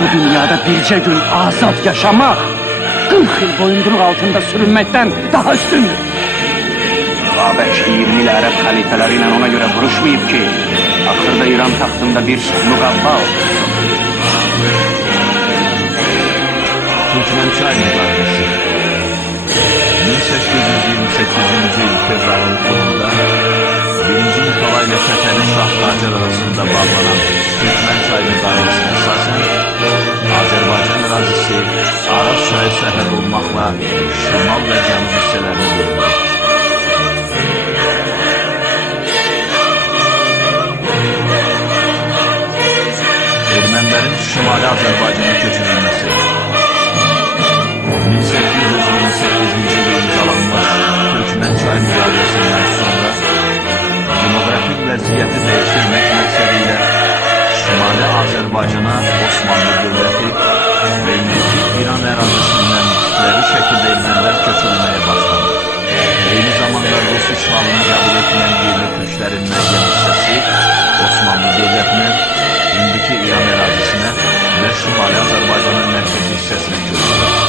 Bu dünyada birce gün azat yaşamak 40 yıl boyunduruk altında sürünmekten daha üstündür. Babək 20 il Ərəb xəlifələri ilə ona göre vuruşmayıb ki, axırda İran taxtında bir müqabba otursun. Türkmençay müqaviləsi 1828-ci il fevralın 10'da 1. Nikolay ile Fətəli Şah Qacar arasında bağlanan Türkmençay müqaviləsine əsasən Azərbaycan ərazisi Araz çayı sərhəd olmaqla şimal və cənub hissələrini bölünür. Ermənilərin Şimali Azərbaycana köçürülməsi 1828-ci il imzalanmış Türkmençay müqaviləsindən sonra demografik vəziyyəti dəyişdirmək məqsədilə Şimali Azərbaycana Osmanlı dövləti və indiki İran ərazisindən kütləvi şəkildə ermənilər köçürülməyə başladı. Eyni zamanda Rus işğalını qəbul etməyən yerli türklərin müəyyən hissəsi Osmanlı dövlətinə, indiki İran ərazisinə və Şimali Azərbaycanın mərkəzi hissəsinə köçürüldü.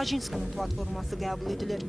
Hacınskinin platforması qəbul edilir.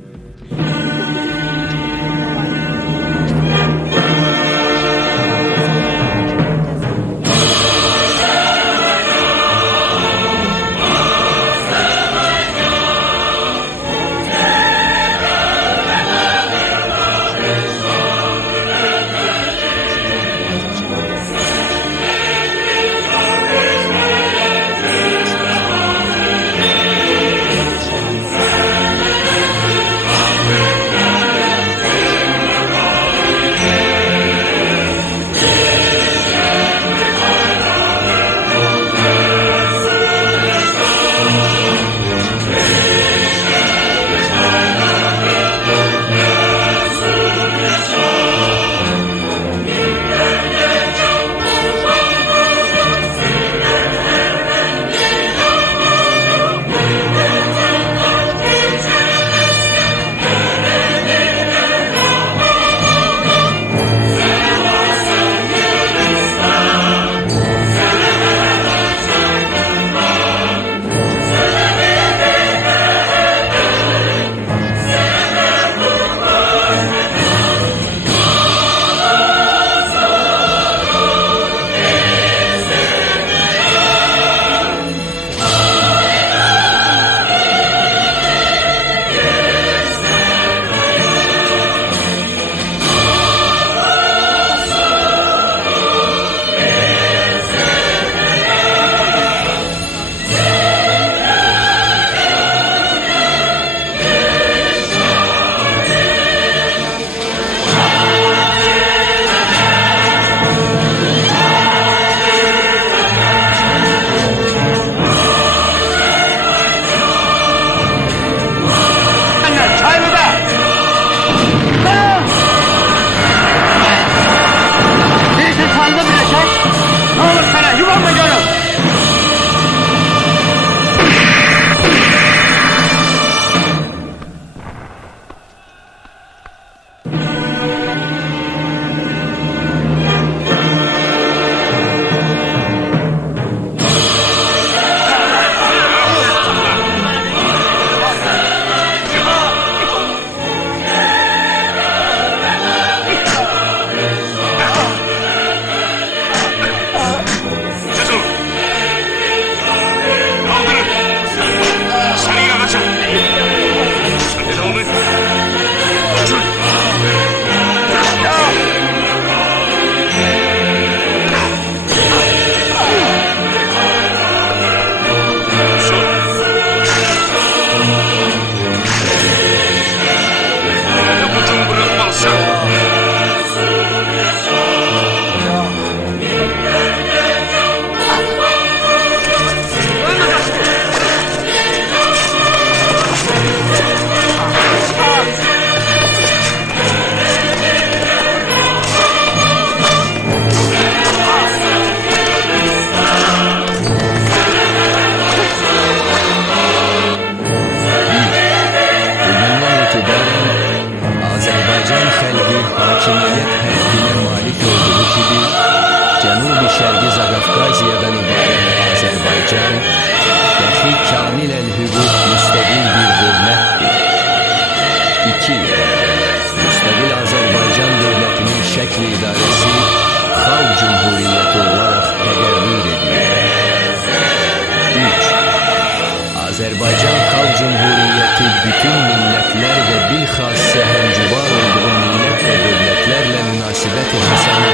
Cumhuriyeti bütün milletler ve bilhassa hemcivar olduğu millet ve devletlerle münasebet-i hasene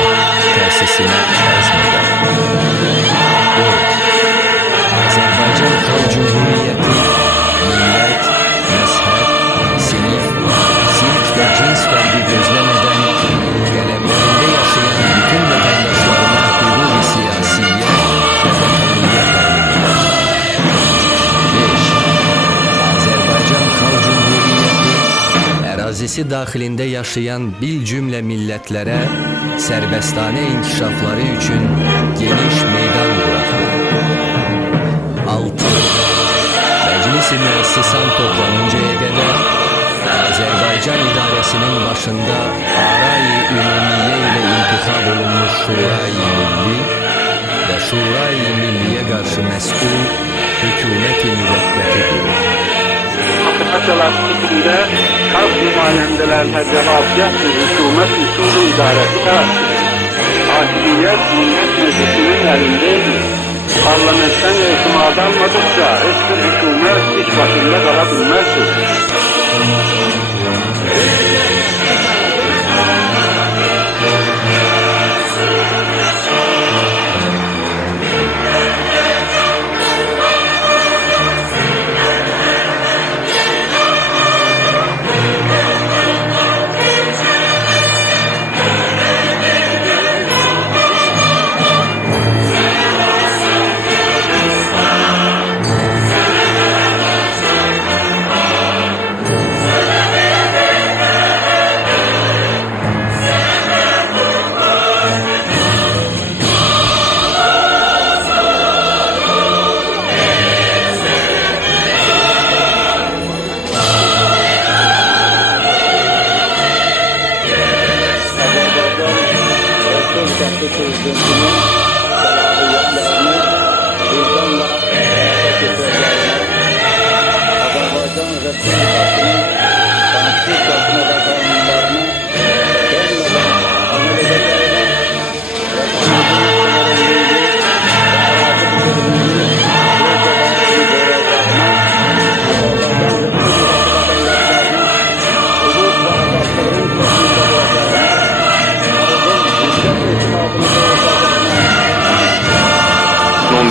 tesisine azmeder. Azerbaycan Xalq Cumhuriyeti millet, mezhep, sinif, sirk ve cins fərqi gözlemeden qələmlərində yaşayan bütün vətəndaşlarına hüquq-i siyasiyyə və vətəniyyə təmin eder. 5. Azərbaycan Xalq Cumhuriyeti ərazisi daxilində yaşayan bil cümlə millətlərə sərbəstanə inkişafları üçün geniş meydan bırakır. 6. Meclis-i müəssisan toplanıncaya kadar Azerbaycan idaresinin başında Aray-i Ümumiyye ile intikab olunmuş Şura-i Milli ve Şura-i Milliye karşı mesul hükümet-i müvekketi durur. Paşalar içinde halk nümayendelerine cevapcı hükümet usulü idaresi var. Hakimiyet millet meclisinin elindeydi. Parlamentten itimat almadıkça hiçbir hükümet iş başında kalabilmezdi.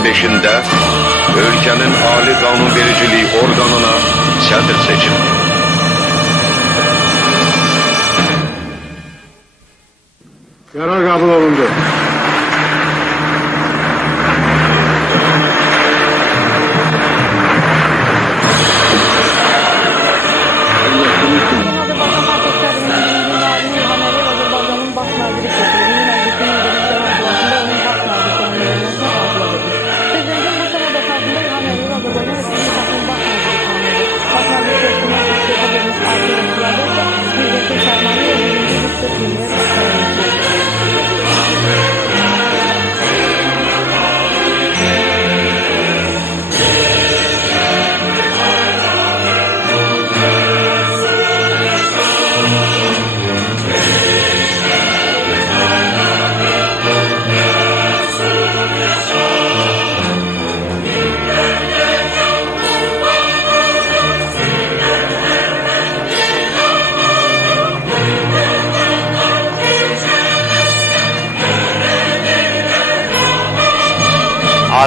Beşinde ülkenin Ali Kanun Vericiliği organına sədr seçildi. Karar kabul olundu. Azerbaycan'ın baş naziri seçildiği meclisin yürüyüşler açılmasında onun baş nazirliğinin verilmesine razıladı. Prezidentin bu sene defasında İlham Əliyev Azerbaycan Respublikasının baş naziri tanındı. Baş nazir seçkinden istifa verilmiş parti yöneticilərdə ise Müzəffər Şərmani ve 1. Rüstət Minnet tanınmıştır.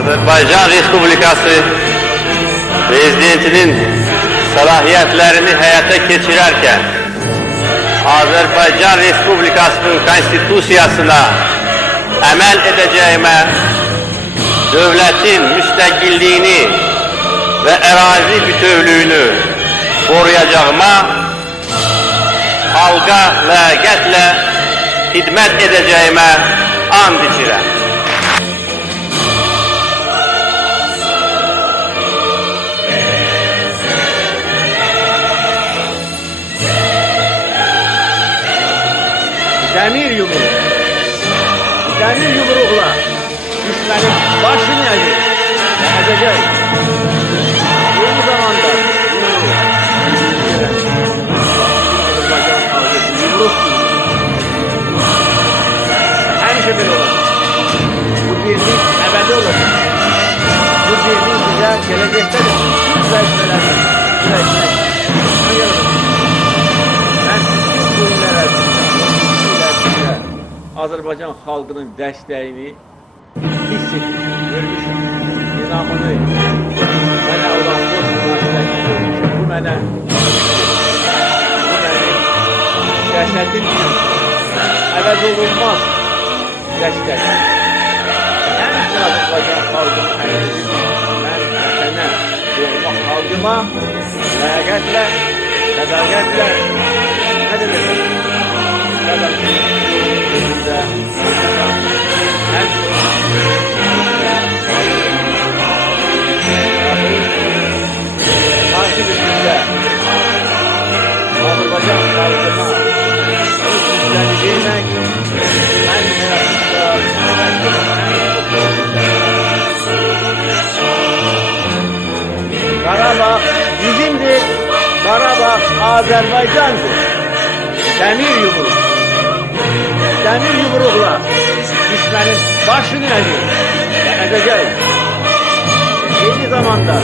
Azerbaycan Respublikası Prezidentinin salahiyetlerini hayata geçirerken Azerbaycan Respublikası'nın konstitusiyasına emel edeceğime, devletin müstakilliğini ve arazi bütövlüğünü koruyacağıma, halka layıkıyla hizmet edeceğime and içirəm. Demir yumruğla düşmenin başını ezecek. Yeni zamanda yumruk hemşe bir olur. Bu birlik ebedi olur. Bu birlik bize gelecekte de güzel şeyler Azərbaycan xalqının dəstəyini hiss etmişim, görmüşüm. Nizamını mənə olan dost münasibətini görmüşüm. Bu mənə cəsədin əvəz olunmaz dəstək. Həmçinin Azərbaycan xalqının mən vətənə, doğma xalqıma ləyaqətlə, sədaqətlə, nə demək? Sədaqətlə, karşı bütünde Azərbaycan xalqına özümüzdən vermək ən Qarabağ bizimdir, Qarabağ Azərbaycandır. Dəmir yumruq. Dəmir yumruqla düşmənin başını əzir və əzəcək. Eyni zamanda